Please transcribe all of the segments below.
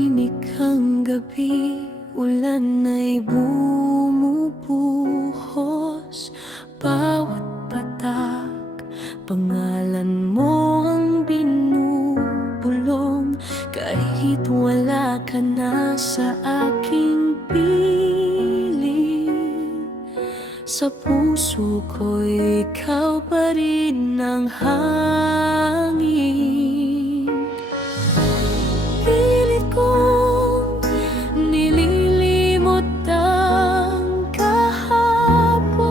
tahimik ang gabi, ulan ay bumubuhos. Bawat patak, pangalan mo ang binubulong. Kahit wala ka na sa aking piling, sa puso ko'y ikaw pa rin ang hangin. Pilit kong nililimot ang kahapon,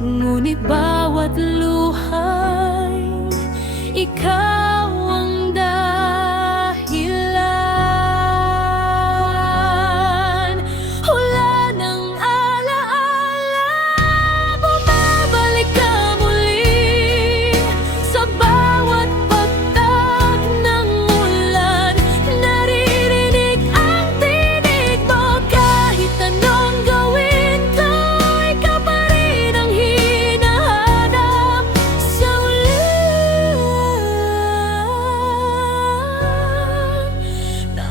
ngunit bawat luhay, ikaw ang dahilan. Hula ng alaala, bumabalik ka muli. Sa bawat pagtag ng ulan, naririnig ang tinig mo. Kahit anong gawin ko, ikaw pa rin ang hinahanap sa ulan na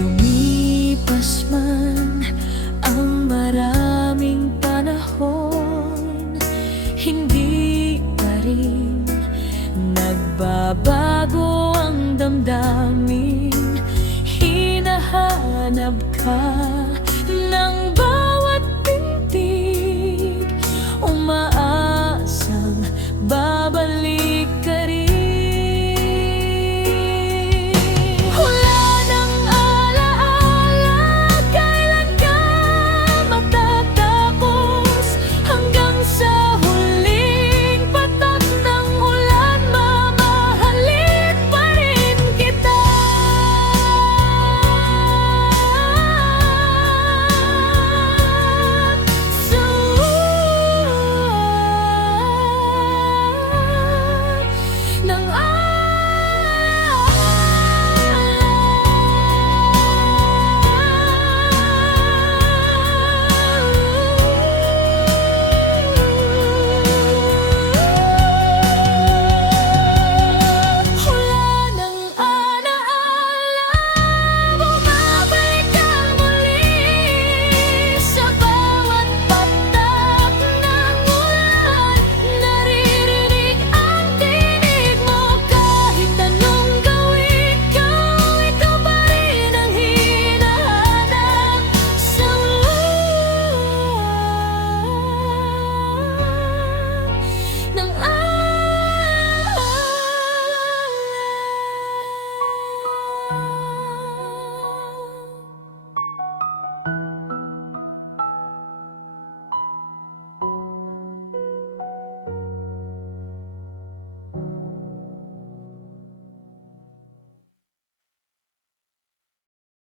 lumipas man ang maraming panahon, hindi pa rin nagbabago ang damdamin. Hinahanap ka ng bawat pintig,